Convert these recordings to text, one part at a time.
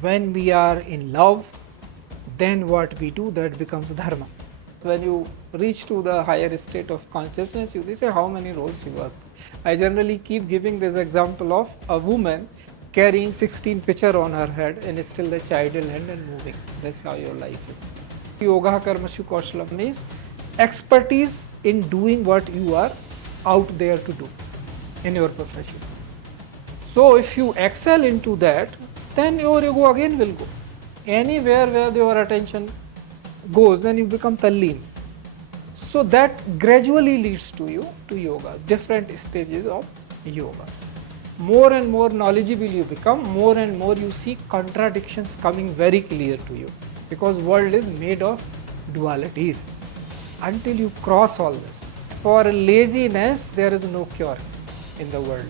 When we are in love, then what we do, that becomes dharma. When you reach to the higher state of consciousness, you say how many roles you are. I generally keep giving this example of a woman carrying 16 pitcher on her head and still the idle hand and moving. That's how your life is. Yoga karmashu kaushalam means expertise in doing what you are out there to do in your profession. So if you excel into that, then your ego again will go. Anywhere where your attention goes, then you become talleen. So that gradually leads to you to yoga, different stages of yoga. More and more knowledgeable you become, more and more you see contradictions coming very clear to you, because world is made of dualities. Until you cross all this, for laziness there is no cure in the world.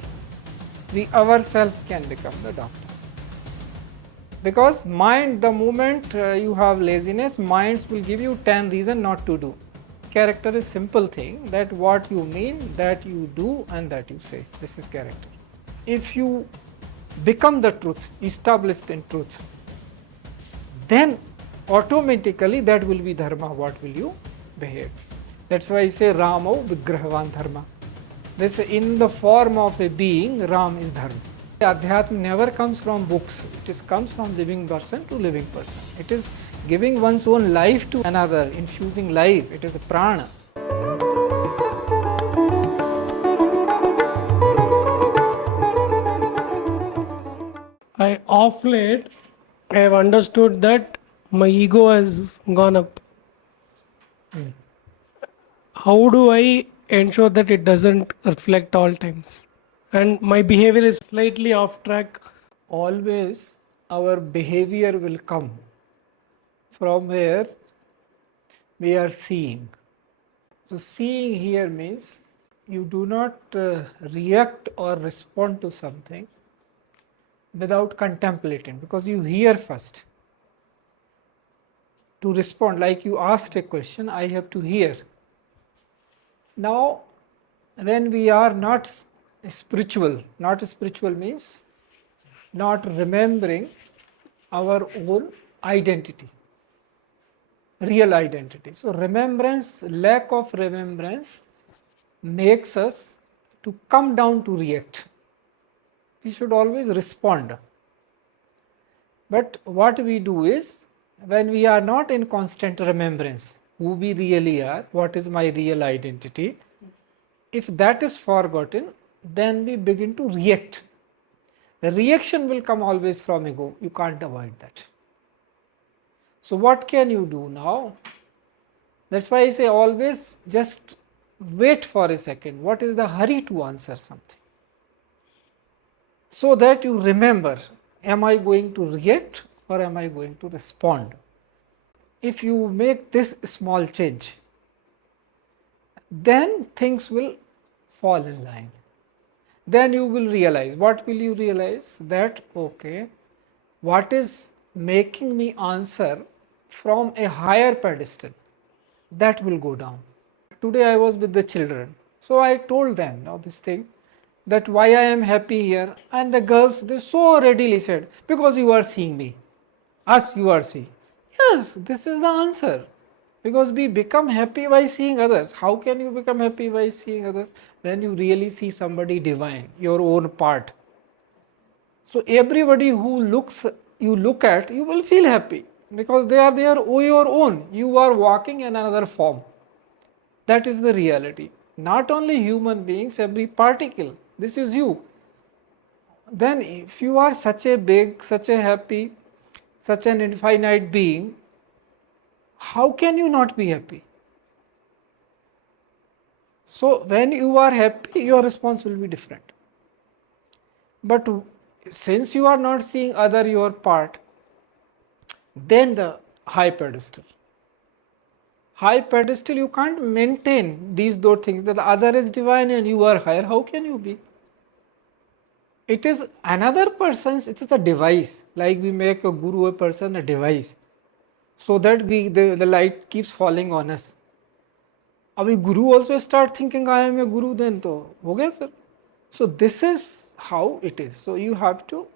We ourselves can become the doctor. Because mind, the moment you have laziness, minds will give you 10 reasons not to do. Character is simple thing, that what you mean, that you do and that you say. This is character. If you become the truth, established in truth, then automatically that will be dharma, what will you behave. That's why you say Ramo Vigrahavan Dharma. This in the form of a being, Ram is dharma. Adhyatma never comes from books, it comes from living person to living person. It is giving one's own life to another, infusing life, it is a prana. Of late, I have understood that my ego has gone up. How do I ensure that it doesn't reflect all times? And my behavior is slightly off track. Always our behavior will come from where we are seeing. So seeing here means you do not react or respond to something without contemplating, because you hear first. To respond, like you asked a question, I have to hear. Now, when we are not spiritual means not remembering our own identity, real identity. So remembrance, lack of remembrance makes us to come down to react. We should always respond. But what we do is, when we are not in constant remembrance, who we really are, what is my real identity, if that is forgotten, then we begin to react. The reaction will come always from ego, you can't avoid that. So what can you do now? That's why I say always just wait for a second. What is the hurry to answer something? So that you remember, am I going to react or am I going to respond? If you make this small change, then things will fall in line. Then you will realize, what will you realize? That okay, what is making me answer from a higher pedestal, that will go down. Today I was with the children, so I told them now this thing, that why I am happy here, and the girls, they so readily said, because you are seeing me, us you are seeing. Yes, this is the answer. Because we become happy by seeing others. How can you become happy by seeing others? When you really see somebody divine, your own part. So everybody who you look at, you will feel happy, because they are your own. You are walking in another form. That is the reality. Not only human beings, every particle, this is you. Then if you are such a big, such a happy, such an infinite being, how can you not be happy? So when you are happy, your response will be different. But since you are not seeing other your part, then the high pedestal. High pedestal, you can't maintain these two things, that the other is divine and you are higher. How can you be? It is another person's, it is a device. Like we make a guru, a person, a device, so that the light keeps falling on us. Abhi guru also start thinking I am a guru, then to ho gaya fir. So this is how it is. So you have to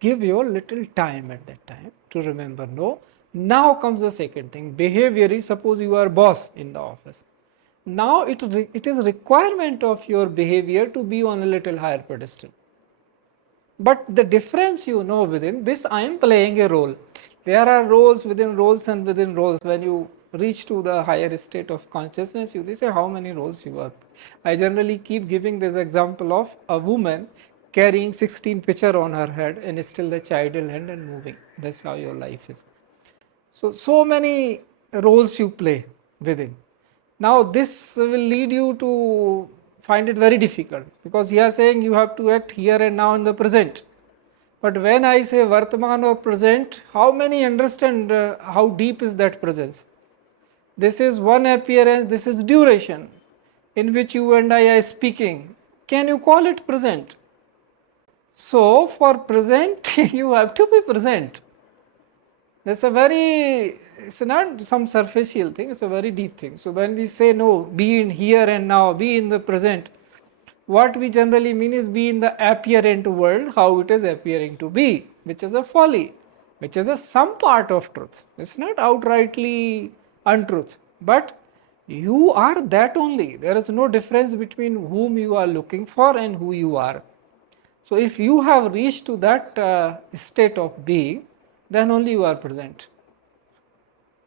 give your little time at that time to remember. No. Now comes the second thing. Behavior is, suppose you are boss in the office. Now it is requirement of your behavior to be on a little higher pedestal. But the difference, within this, I am playing a role. There are roles within roles and within roles. When you reach to the higher state of consciousness, you say how many roles you are. I generally keep giving this example of a woman carrying 16 pitcher on her head and still the child hand and moving. That's how your life is. So many roles you play within. Now this will lead you to find it very difficult, because here saying you have to act here and now in the present. But when I say Vartaman or present, how many understand how deep is that presence? This is one appearance, this is duration in which you and I are speaking. Can you call it present? So for present, you have to be present. That's it's not some superficial thing, it's a very deep thing. So when we say no, be in here and now, be in the present, what we generally mean is be in the apparent world, how it is appearing to be, which is a folly, which is some part of truth. It's not outrightly untruth, but you are that only. There is no difference between whom you are looking for and who you are. So if you have reached to that state of being, then only you are present.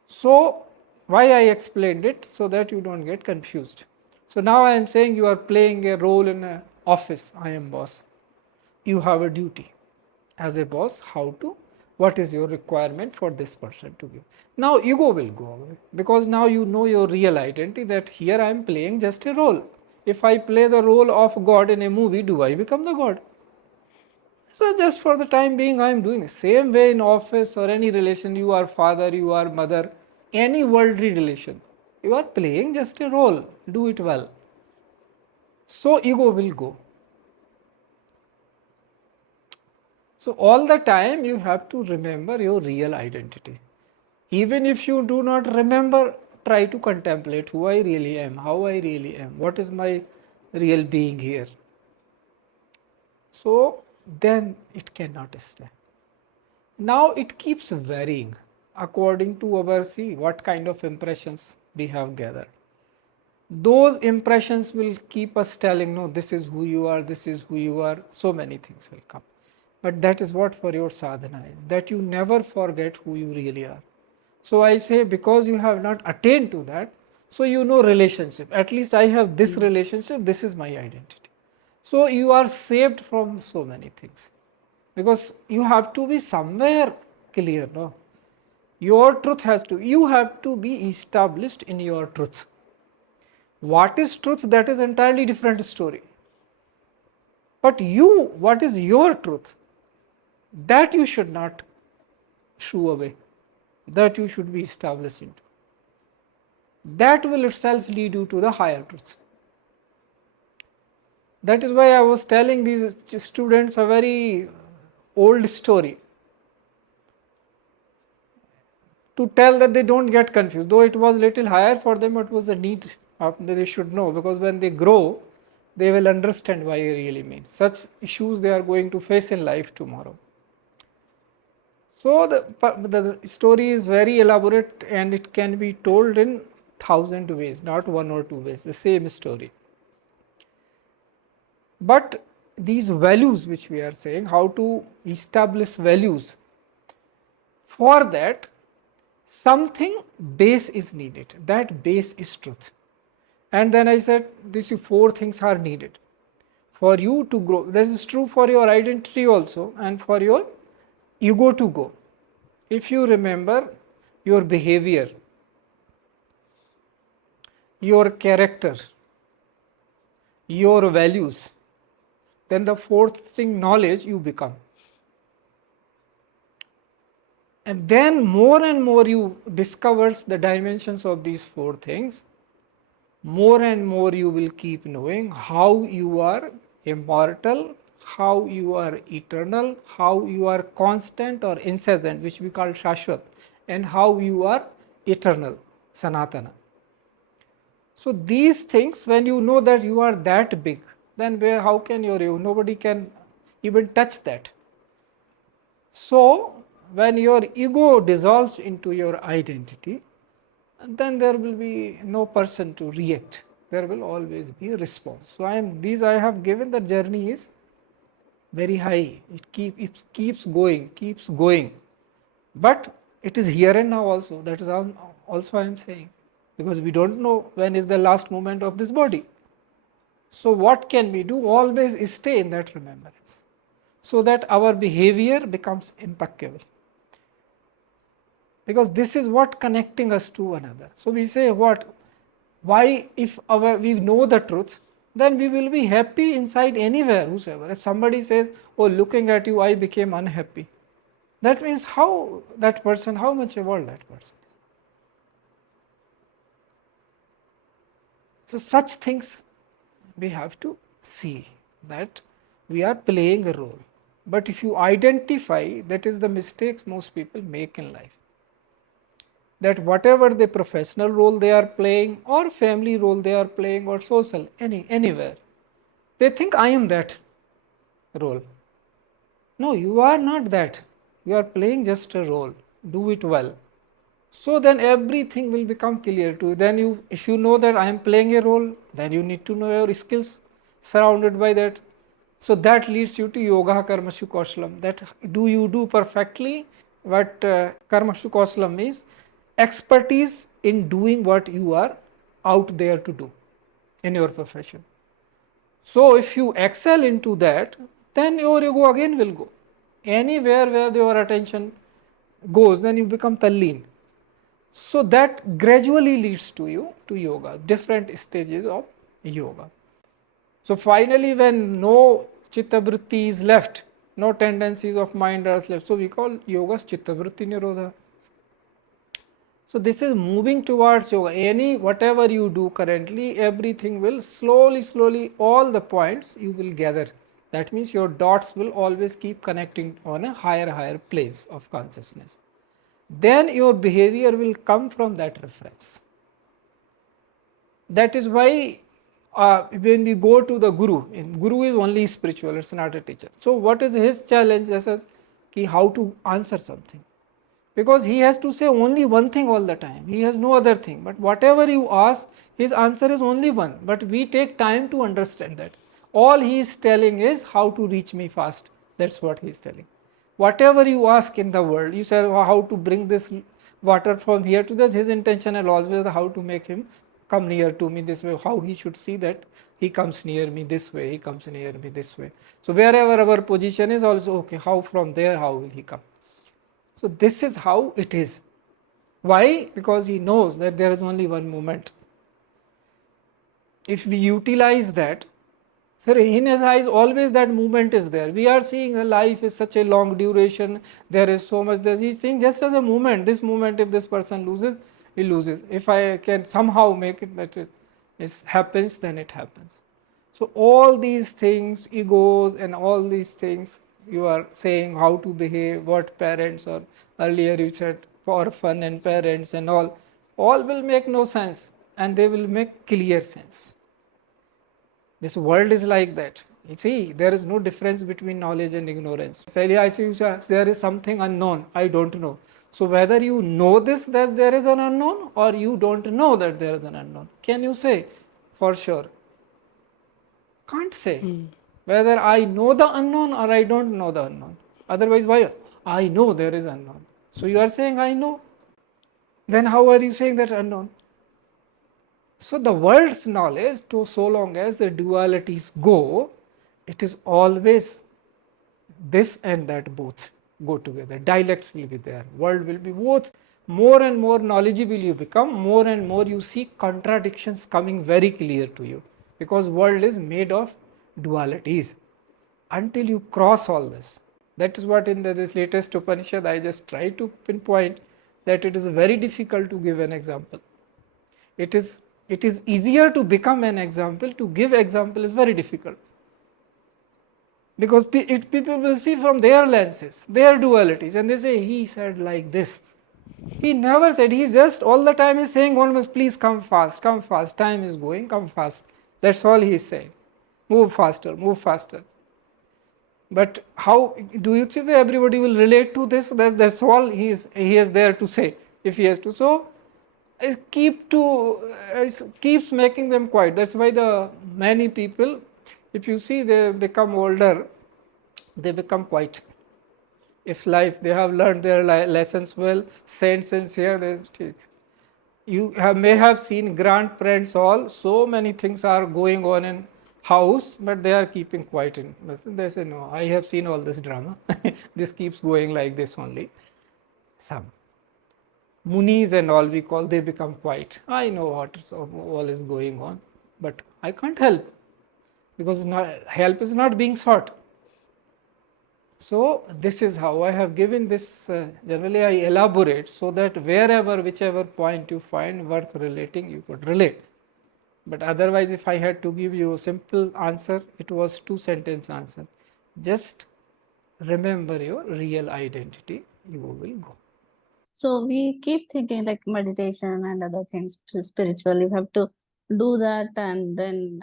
So why I explained it, so that you don't get confused. So now I am saying you are playing a role in an office. I am boss. You have a duty as a boss, what is your requirement for this person to give. Now ego will go away, because now you know your real identity, that here I am playing just a role. If I play the role of God in a movie, do I become the God? So just for the time being, I am doing the same way in office or any relation. You are father, you are mother, any worldly relation. You are playing just a role. Do it well. So ego will go. So all the time you have to remember your real identity. Even if you do not remember, try to contemplate who I really am, how I really am, what is my real being here. So then it cannot stay. Now it keeps varying according to our what kind of impressions we have gathered. Those impressions will keep us telling, no, this is who you are, this is who you are. So many things will come. But that is what for your sadhana is, that you never forget who you really are. So I say, because you have not attained to that, so you know relationship. At least I have this relationship, this is my identity. So you are saved from so many things, because you have to be somewhere clear. No, your truth you have to be established in your truth. What is truth? That is entirely different story. But what is your truth? That you should not shoo away. That you should be established into. That will itself lead you to the higher truth. That is why I was telling these students a very old story, to tell that they don't get confused. Though it was little higher for them, it was a need that they should know, because when they grow, they will understand why I really mean. Such issues they are going to face in life tomorrow. So the story is very elaborate, and it can be told in 1,000 ways, not one or two ways, the same story. But these values which we are saying, how to establish values, for that something base is needed. That base is truth. And then I said these four things are needed for you to grow. This is true for your identity also, and for your ego to go. If you remember your behavior, your character, your values, then the fourth thing, knowledge, you become. And then more and more you discovers the dimensions of these four things, more and more you will keep knowing how you are immortal, how you are eternal, how you are constant or incessant, which we call Shashvat, and how you are eternal, Sanatana. So these things, when you know that you are that big, then how can nobody can even touch that. So when your ego dissolves into your identity, then there will be no person to react. There will always be a response. So I have given, the journey is very high. It keeps going, keeps going. But it is here and now also. That is also I am saying. Because we don't know when is the last moment of this body. So what can we do? Always stay in that remembrance, so that our behavior becomes impeccable. Because this is what connecting us to another. So we say what? Why, if we know the truth, then we will be happy inside anywhere, whosoever. If somebody says, oh, looking at you, I became unhappy, that means how that person, how much evolved that person is. So such things we have to see, that we are playing a role. But if you identify, that is the mistakes most people make in life, that whatever the professional role they are playing or family role they are playing or social, anywhere, they think I am that role. No, you are not that. You are playing just a role. Do it well. So then everything will become clear to you. Then if you know that I am playing a role, then you need to know your skills surrounded by that. So that leads you to yoga karmashu kausalam. That do you do perfectly what karmashu kausalam is? Expertise in doing what you are out there to do in your profession. So if you excel into that, then your ego again will go. Anywhere where your attention goes, then you become talleen. So that gradually leads to you to yoga, different stages of yoga. So finally, when no chitta vritti is left, no tendencies of mind are left, so we call yoga chitta vritti nirodha. So this is moving towards yoga. Whatever you do currently, everything will slowly, all the points you will gather. That means your dots will always keep connecting on a higher place of consciousness. Then your behavior will come from that reference. That is why when we go to the Guru, Guru is only spiritual, it's not a teacher. So what is his challenge? How to answer something. Because he has to say only one thing all the time. He has no other thing. But whatever you ask, his answer is only one. But we take time to understand that. All he is telling is how to reach me fast. That's what he is telling. Whatever you ask in the world, you say how to bring this water from here to there, his intention is always how to make him come near to me this way, how he should see that he comes near me this way, he comes near me this way. So wherever our position is also, okay, how from there, how will he come? So this is how it is. Why? Because he knows that there is only one moment. If we utilize that, in his eyes always that movement is there. We are seeing that life is such a long duration, there is so much, he's saying just as a moment, this moment if this person loses, he loses. If I can somehow make it that it happens, then it happens. So all these things, egos and all these things, you are saying how to behave, what parents, or earlier you said for fun and parents and all will make no sense, and they will make clear sense. This world is like that. You see, there is no difference between knowledge and ignorance. Say, I see there is something unknown, I don't know. So whether you know this, that there is an unknown, or you don't know that there is an unknown, can you say for sure? Can't say. Whether I know the unknown or I don't know the unknown. Otherwise, why? I know there is unknown. So you are saying I know. Then how are you saying that unknown? So the world's knowledge, to so long as the dualities go, it is always this and that both go together. Dialects will be there. World will be both. More and more knowledgeable you become, more and more you see contradictions coming very clear to you. Because world is made of dualities. Until you cross all this. That is what in this latest Upanishad I just try to pinpoint, that it is very difficult to give an example. It is easier to become an example. To give example is very difficult. Because people will see from their lenses, their dualities, and they say, he said like this. He never said, he just all the time is saying almost, please come fast, time is going, come fast. That's all he is saying. Move faster, move faster. But how do you think everybody will relate to this? That's all he is there to say, if he has to. So it keeps making them quiet. That's why the many people, if you see, they become older, they become quiet. If life, they have learned their lessons well, saints here, they take. You may have seen grandparents all, so many things are going on in house, but they are keeping quiet. They say, no, I have seen all this drama. This keeps going like this only. Some munis and all we call, they become quiet. I know what all is going on, but I can't help, because help is not being sought. So this is how I have given this. Generally I elaborate so that wherever, whichever point you find worth relating, you could relate. But otherwise, if I had to give you a simple answer, it was 2-sentence answer. Just remember your real identity, you will go. So we keep thinking like meditation and other things, spiritual, you have to do that, and then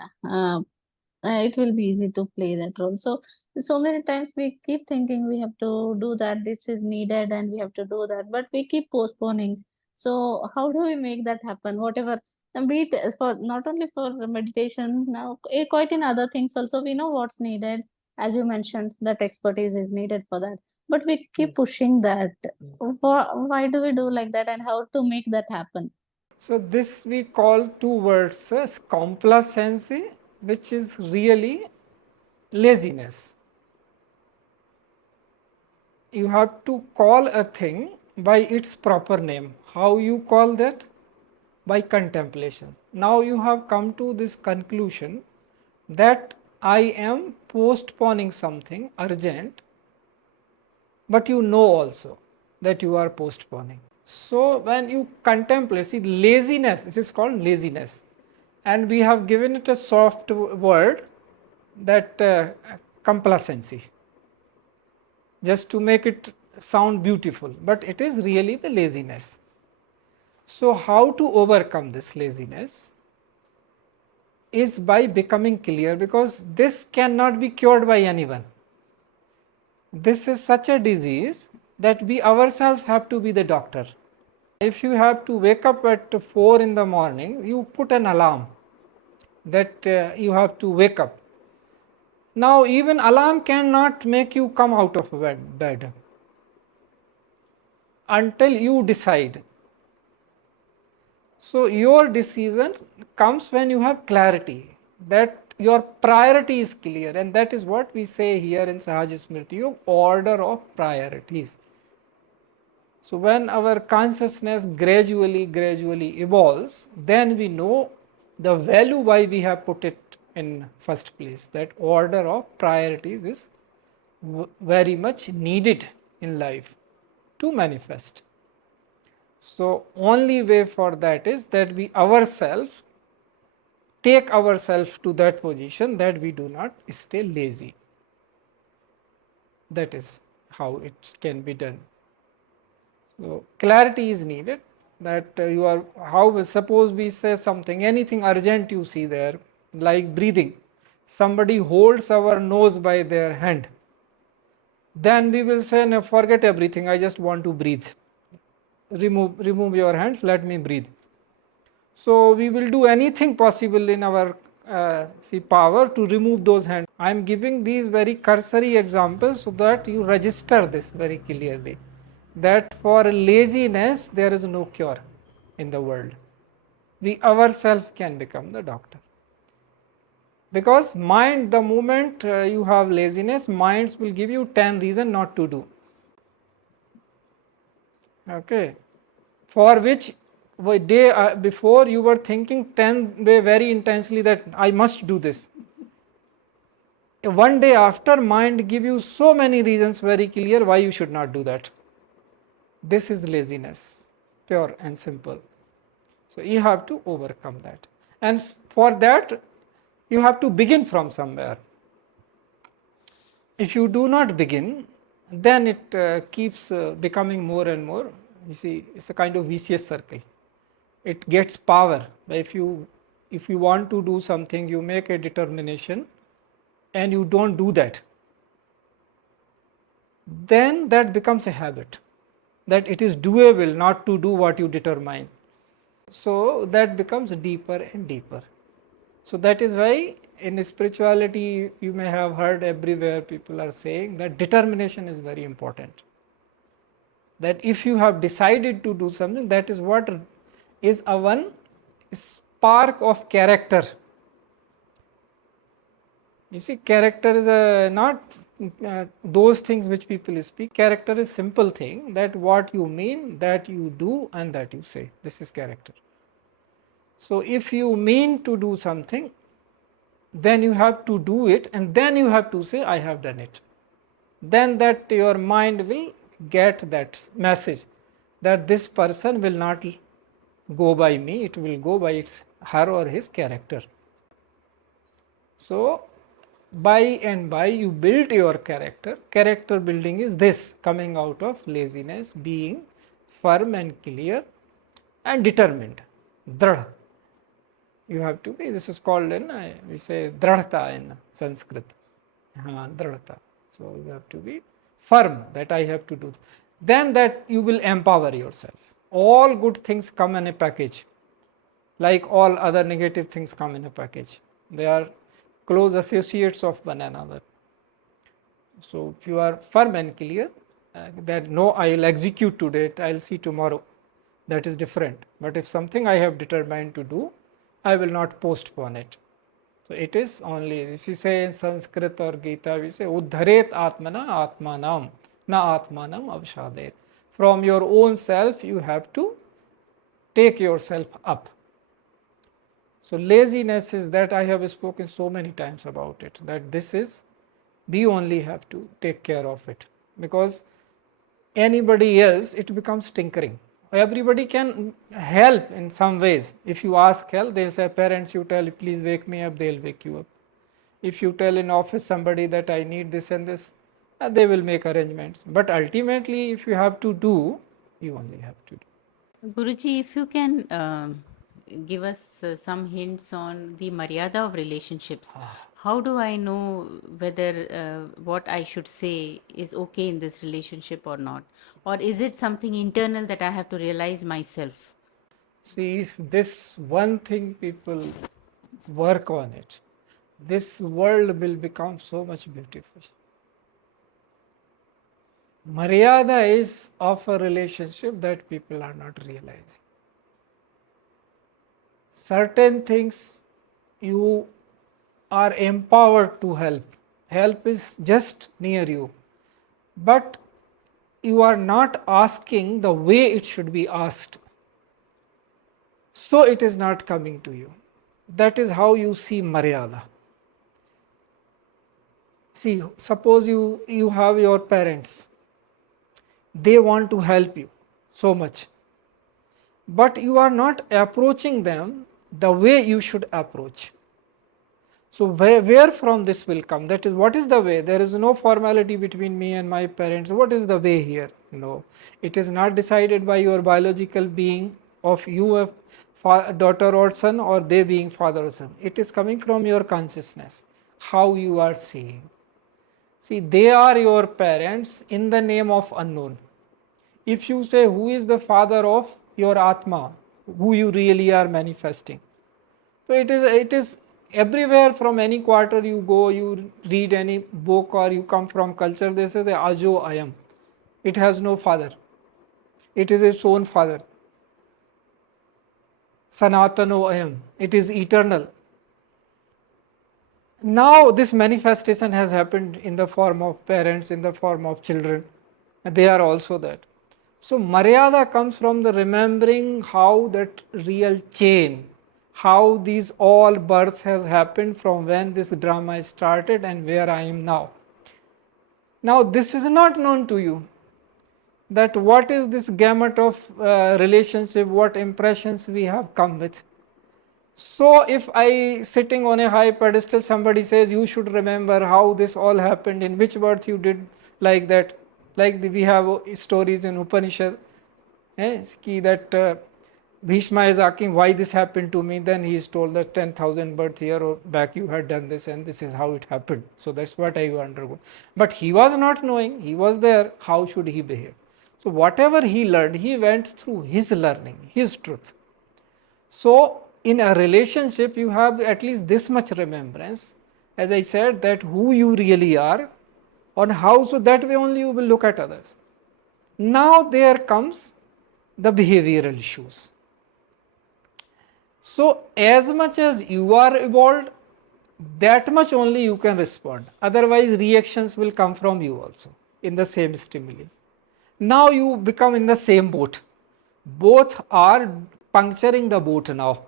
it will be easy to play that role. So many times we keep thinking we have to do that, this is needed and we have to do that, but we keep postponing. So how do we make that happen? Whatever, and be it for not only for meditation, now quite in other things also, we know what's needed. As you mentioned, that expertise is needed for that, but we keep pushing that. Why do we do like that, and how to make that happen? So this we call 2 words as complacency, which is really laziness. You have to call a thing by its proper name. How you call that? By contemplation. Now you have come to this conclusion that I am postponing something urgent, but you know also that you are postponing. So when you contemplate, see, laziness, it is called laziness, and we have given it a soft word, that complacency, just to make it sound beautiful, but it is really the laziness. So how to overcome this laziness is by becoming clear, because this cannot be cured by anyone. This is such a disease that we ourselves have to be the doctor. If you have to wake up at 4 in the morning, you put an alarm that you have to wake up. Now even alarm cannot make you come out of bed until you decide. So your decision comes when you have clarity, that your priority is clear, and that is what we say here in Sahaj Smriti Yog, order of priorities. So when our consciousness gradually evolves, then we know the value why we have put it in first place. That order of priorities is very much needed in life to manifest. So only way for that is that we ourselves take ourselves to that position, that we do not stay lazy. That is how it can be done. So clarity is needed, that you are, how, suppose we say something, anything urgent you see there, like breathing, somebody holds our nose by their hand, then we will say, no, forget everything, I just want to breathe. Remove your hands, let me breathe. So we will do anything possible in our power to remove those hands. I am giving these very cursory examples so that you register this very clearly, that for laziness there is no cure in the world. We ourselves can become the doctor. Because mind, the moment you have laziness, minds will give you 10 reasons not to do. Okay. For which day before you were thinking 10 way very intensely that I must do this. One day after, mind give you so many reasons very clear why you should not do that. This is laziness, pure and simple. So you have to overcome that, and for that you have to begin from somewhere. If you do not begin, then it keeps becoming more and more, you see, it's a kind of vicious circle. It gets power. If you want to do something, you make a determination and you don't do that, then that becomes a habit, that it is doable not to do what you determine. So that becomes deeper and deeper. So that is why in spirituality you may have heard everywhere people are saying that determination is very important. That if you have decided to do something, that is what is a one spark of character. You see, character is not those things which people speak. Character is simple thing, that what you mean, that you do, and that you say. This is character. So if you mean to do something, then you have to do it, and then you have to say, I have done it. Then that your mind will get that message that this person will not go by me, it will go by her or his character. So by and by you build your character. Character building is this, coming out of laziness, being firm and clear and determined. Dradha. You have to be, this is called in, we say dradhata in Sanskrit. Dradhata. So you have to be firm that I have to do. Then that you will empower yourself. All good things come in a package, like all other negative things come in a package. They are close associates of one another. So if you are firm and clear that no, I will execute today, I will see tomorrow, that is different. But if something I have determined to do, I will not postpone it. So it is only, if you say in Sanskrit or Gita, we say uddharet atmana atmanam na atmanam avshadet. From your own self you have to take yourself up. So laziness is that, I have spoken so many times about it, that this is, we only have to take care of it, because anybody else, it becomes tinkering. Everybody can help in some ways. If you ask help, they'll say, parents, you tell, please wake me up, they'll wake you up. If you tell in office somebody that I need this and this, they will make arrangements. But ultimately, if you have to do, you only have to do. Guruji, if you can give us some hints on the Maryada of relationships. How do I know whether what I should say is okay in this relationship or not? Or is it something internal that I have to realize myself? See, if this one thing people work on it, this world will become so much beautiful. Maryada is of a relationship that people are not realizing. Certain things you are empowered to help. Help is just near you. But you are not asking the way it should be asked. So it is not coming to you. That is how you see Maryada. See, suppose you have your parents. They want to help you so much. But you are not approaching them the way you should approach. So where from this will come? That is, what is the way? There is no formality between me and my parents. What is the way here? No. It is not decided by your biological being of you a daughter or son, or they being father or son. It is coming from your consciousness, how you are seeing. See, they are your parents in the name of unknown. If you say who is the father of your Atma, who you really are manifesting. So it is everywhere. From any quarter you go, you read any book or you come from culture, they say the Ajo Ayam. It has no father. It is its own father. Sanatano Ayam. It is eternal. Now this manifestation has happened in the form of parents, in the form of children. They are also that. So Maryada comes from the remembering how that real chain, how these all births has happened from when this drama started and where I am now. Now this is not known to you, that what is this gamut of relationship, what impressions we have come with. So if I sitting on a high pedestal, somebody says you should remember how this all happened, in which birth you did like that, like we have stories in Upanishad, that Bhishma is asking why this happened to me, then he is told that 10,000 birth year or back you had done this and this is how it happened. So that's what I undergo. But he was not knowing, he was there, how should he behave? So whatever he learned, he went through his learning, his truth. So in a relationship, you have at least this much remembrance, as I said, that who you really are, on how, so that way only you will look at others. Now there comes the behavioral issues. So as much as you are evolved, that much only you can respond. Otherwise reactions will come from you also in the same stimuli. Now you become in the same boat. Both are puncturing the boat now.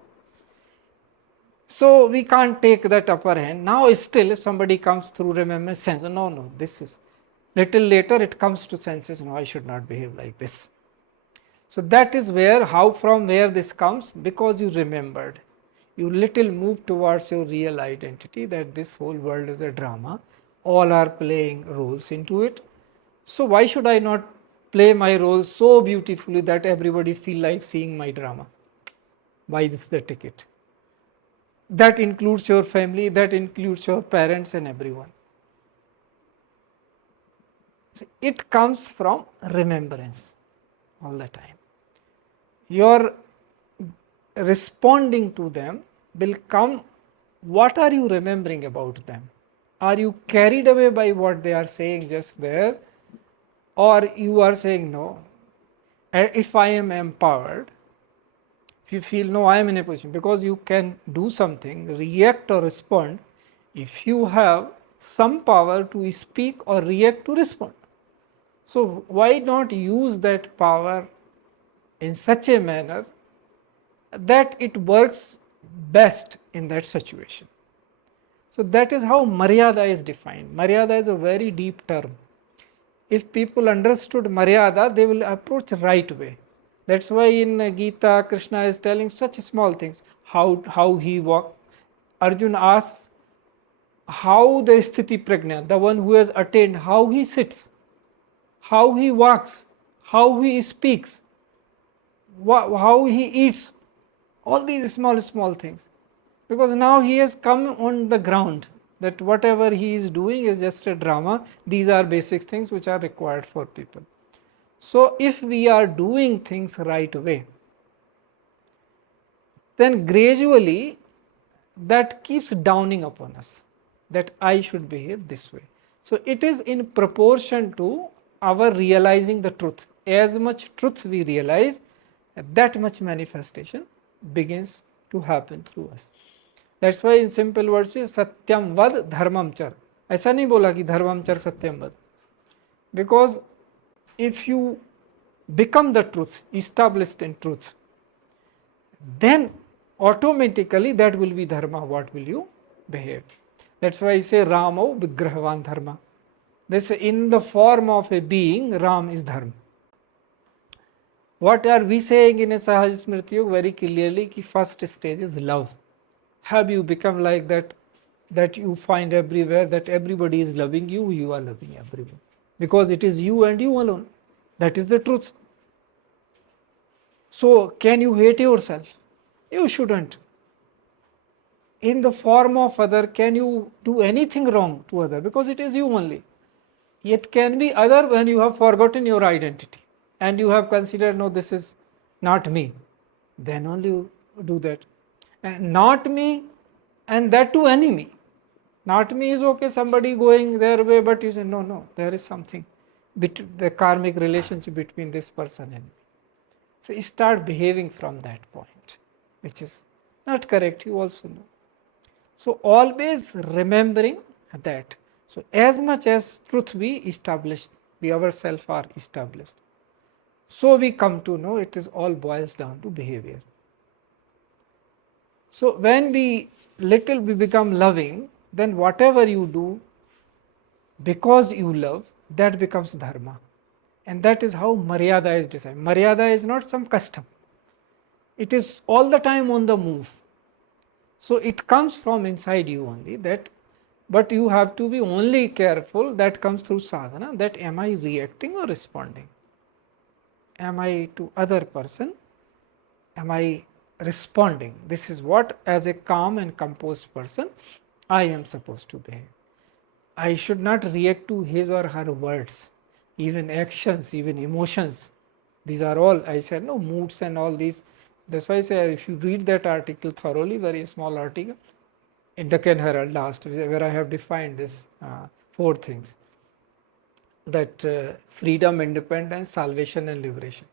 So we can't take that upper hand. Now still if somebody comes through remembrance, sense, no, this is, little later it comes to senses, no, I should not behave like this. So that is where, from where this comes, because you remembered. You little move towards your real identity, that this whole world is a drama. All are playing roles into it. So why should I not play my role so beautifully that everybody feel like seeing my drama? Why this is the ticket? That includes your family, that includes your parents and everyone. It comes from remembrance all the time. Your responding to them will come, what are you remembering about them? Are you carried away by what they are saying just there, or you are saying, no, if I am empowered, if you feel, no, I am in a position, because you can do something, react or respond, if you have some power to speak or react to respond. So why not use that power in such a manner that it works best in that situation? So that is how Maryada is defined. Maryada is a very deep term. If people understood Maryada, they will approach right way. That's why in Gita, Krishna is telling such small things. How he walks. Arjuna asks how the sthiti prajna, the one who has attained, how he sits, how he walks, how he speaks, how he eats, all these small things. Because now he has come on the ground that whatever he is doing is just a drama. These are basic things which are required for people. So if we are doing things right way, then gradually that keeps dawning upon us that I should behave this way. So it is in proportion to our realizing the truth. As much truth we realize, that much manifestation begins to happen through us. That's why in simple words is satyam vad dharmam char. ऐसा नहीं बोला कि धर्मम चर सत्यम वद. Because if you become the truth, established in truth, then automatically that will be dharma, what will you behave. That's why I say Ramo Vigrahavan Dharma. This in the form of a being, Ram is Dharma. What are we saying in a Sahaj Smriti Yog very clearly? Ki first stage is love. Have you become like that, that you find everywhere that everybody is loving you, you are loving everyone. Because it is you and you alone. That is the truth. So can you hate yourself? You shouldn't. In the form of other, can you do anything wrong to other? Because it is you only. It can be other when you have forgotten your identity and you have considered, no, this is not me. Then only you do that. And not me, and that too enemy. Not me is okay, somebody going their way, but you say, no, there is something, the karmic relationship between this person and me. So you start behaving from that point, which is not correct, you also know. So always remembering that. So as much as truth we established, we ourselves are established, so we come to know it is all boils down to behavior. So when we become loving, then whatever you do because you love, that becomes dharma. And that is how Maryada is designed. Maryada is not some custom. It is all the time on the move. So it comes from inside you only, that, but you have to be only careful, that comes through sadhana, that am I reacting or responding? Am I to other person am I responding? This is what, as a calm and composed person, I am supposed to behave. I should not react to his or her words, even actions, even emotions. These are all, I said, no, moods and all these. That's why I say, if you read that article thoroughly, very small article, in Deccan Herald last, where I have defined this 4 things, that freedom, independence, salvation and liberation.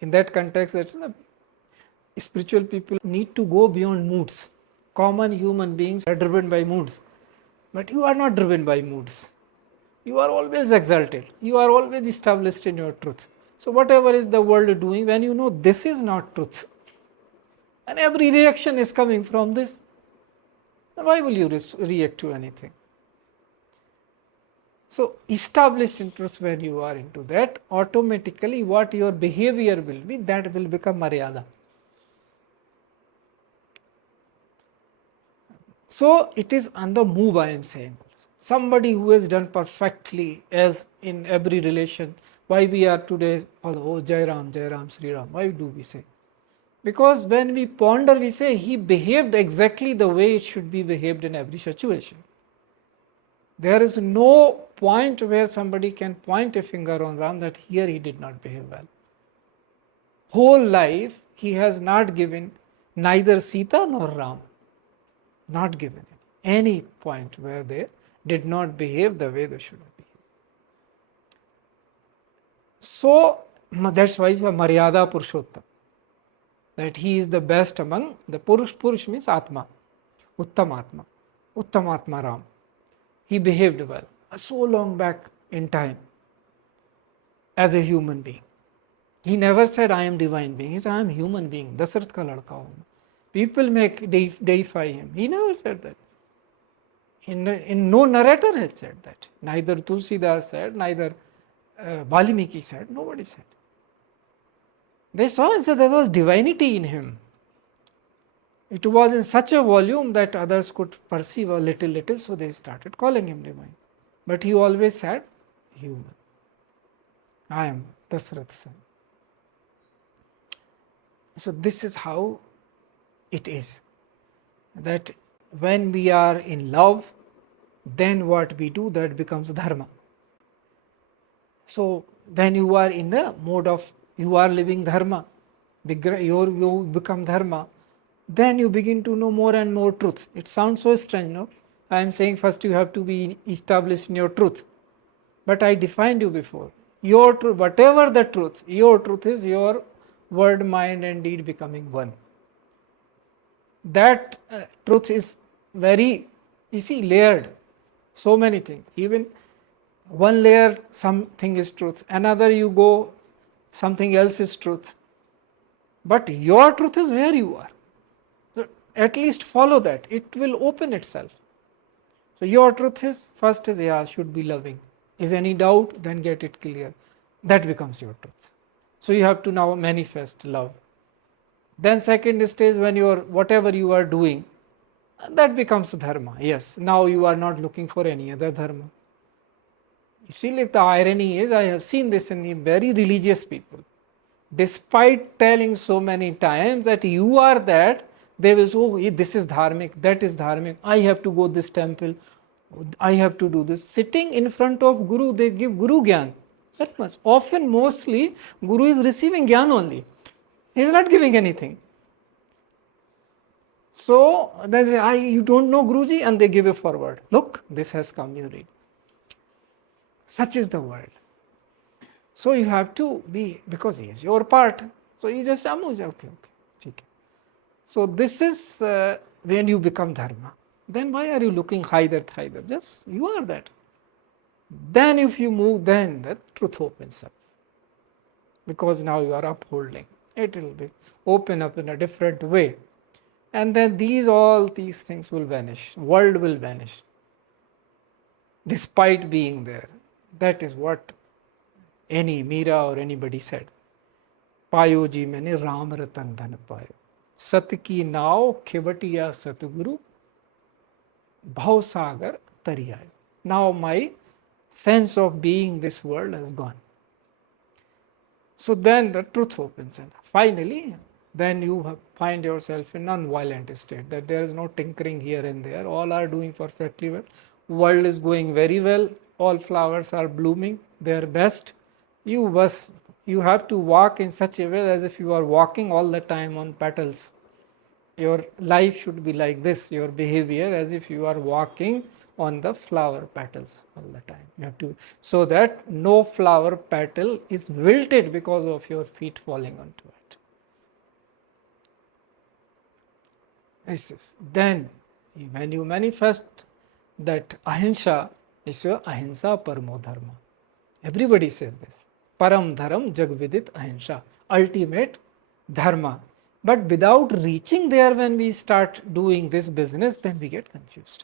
In that context, that's spiritual people need to go beyond moods. Common human beings are driven by moods, but you are not driven by moods. You are always exalted. You are always established in your truth. So whatever is the world doing, when you know this is not truth, and every reaction is coming from this, why will you react to anything? So established in truth, when you are into that, automatically what your behavior will be, that will become Maryada. So it is on the move, I am saying. Somebody who has done perfectly, as in every relation, why we are today, oh Jai Ram, Sri Ram, why do we say? Because when we ponder, we say he behaved exactly the way it should be behaved in every situation. There is no point where somebody can point a finger on Ram that here he did not behave well. Whole life he has not given neither Sita nor Ram, not given any point where they did not behave the way they should have behaved. So that's why Maryada Purushottam, that he is the best among the Purush. Purush means Atma, Uttamatma, Uttamatma Ram. He behaved well so long back in time as a human being. He never said I am divine being. He said I am human being. Dasarath ka ladka hoon. People make deify him. He never said that. In no narrator has said that. Neither Tulsidas said, neither Valmiki said, nobody said. They saw and said there was divinity in him. It was in such a volume that others could perceive a little, so they started calling him divine. But he always said human. I am Dasarath's son. So this is how it is, that when we are in love, then what we do, that becomes dharma. So then you are in the mode of, you are living dharma, you become dharma, then you begin to know more and more truth. It sounds so strange, no? I am saying first you have to be established in your truth, but I defined you before. Your truth, whatever the truth, your truth is your word, mind and deed becoming one. That truth is very, you see, layered. So many things. Even one layer, something is truth. Another you go, something else is truth. But your truth is where you are. So at least follow that. It will open itself. So your truth is, first is, yeah, should be loving. Is any doubt, then get it clear. That becomes your truth. So you have to now manifest love. Then second stage, when you are, whatever you are doing, that becomes dharma. Yes, now you are not looking for any other dharma. You see, like the irony is, I have seen this in very religious people. Despite telling so many times that you are that, they will say, oh, this is dharmic, that is dharmic, I have to go this temple, I have to do this. Sitting in front of Guru, they give Guru Gyan. That much. Often, mostly, Guru is receiving Gyan only. He is not giving anything. So they say, you don't know Guruji, and they give a forward. Look, this has come, you read. Such is the world. So you have to be, because he is your part. So you just okay. So this is when you become dharma. Then why are you looking higher? Just you are that. Then if you move, then the truth opens up. Because now you are upholding. It will be open up in a different way. And then all these things will vanish. World will vanish. Despite being there. That is what any Meera or anybody said. Payo ji maine Ram Ratan Dhan payo. Sat ki nao khevatiya Satguru Bhav Sagar Tariya. Now my sense of being this world has gone. So then the truth opens, and finally then you find yourself in non-violent state, that there is no tinkering here and there, all are doing perfectly well, world is going very well, all flowers are blooming their best. You have to walk in such a way as if you are walking all the time on petals. Your life should be like this, your behavior as if you are walking on the flower petals all the time. You have to, so that no flower petal is wilted because of your feet falling onto it. This is, then when you manifest that ahimsa, is your ahimsa paramo dharma. Everybody says this, param dharam jagvidit ahimsa, ultimate dharma. But without reaching there, when we start doing this business, then we get confused.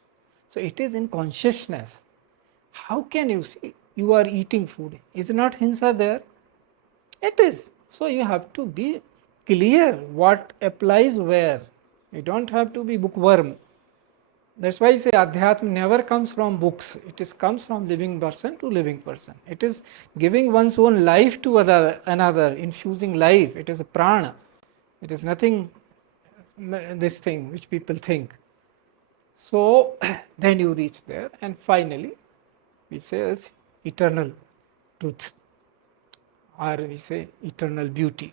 So it is in consciousness. How can you see you are eating food? Is not hinsa there? It is. So you have to be clear what applies where. You don't have to be bookworm. That's why I say Adhyatma never comes from books. It is comes from living person to living person. It is giving one's own life to another, infusing life. It is a prana. It is nothing, this thing which people think. So then you reach there, and finally we say it's eternal truth, or we say eternal beauty.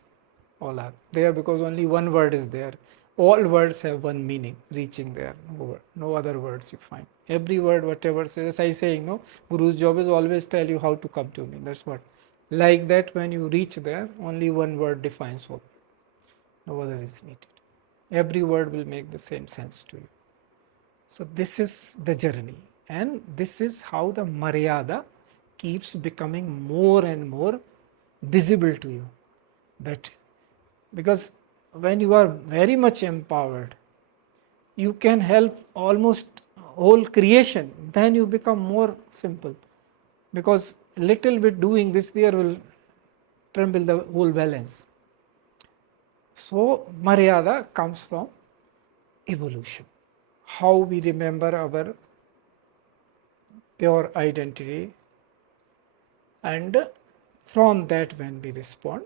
All are there because only one word is there. All words have one meaning. Reaching there, no other words you find. Every word, whatever says, I saying, no, Guru's job is always tell you how to come to me. That's what. Like that, when you reach there, only one word defines all. No other is needed. Every word will make the same sense to you. So this is the journey, and this is how the Maryada keeps becoming more and more visible to you. That because when you are very much empowered, you can help almost whole creation, then you become more simple, because little bit doing this there will tremble the whole balance. So Maryada comes from evolution, how we remember our pure identity, and from that when we respond,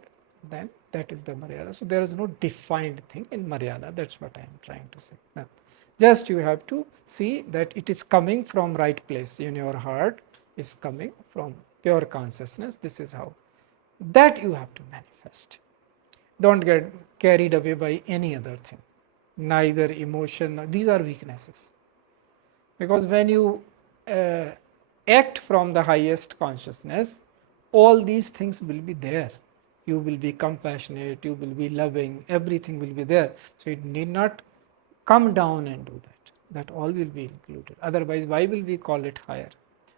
then that is the Maryada. So there is no defined thing in Maryada, that's what I am trying to say. Now, just you have to see that it is coming from right place in your heart, is coming from pure consciousness. This is how that you have to manifest. Don't get carried away by any other thing, neither emotion, these are weaknesses. Because when you act from the highest consciousness, all these things will be there. You will be compassionate, you will be loving, everything will be there. So you need not come down and do that. That all will be included. Otherwise, why will we call it higher?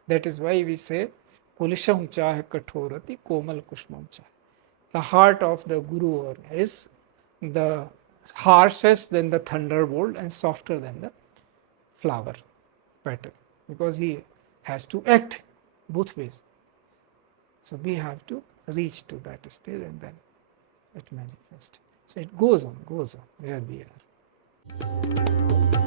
That is why we say, Kulisham chah kathorati komal kushmam chah. The heart of the Guru is the harshest than the thunderbolt and softer than the flower petal, because he has to act both ways. So we have to reach to that stage, and then it manifests. So it goes on where we are.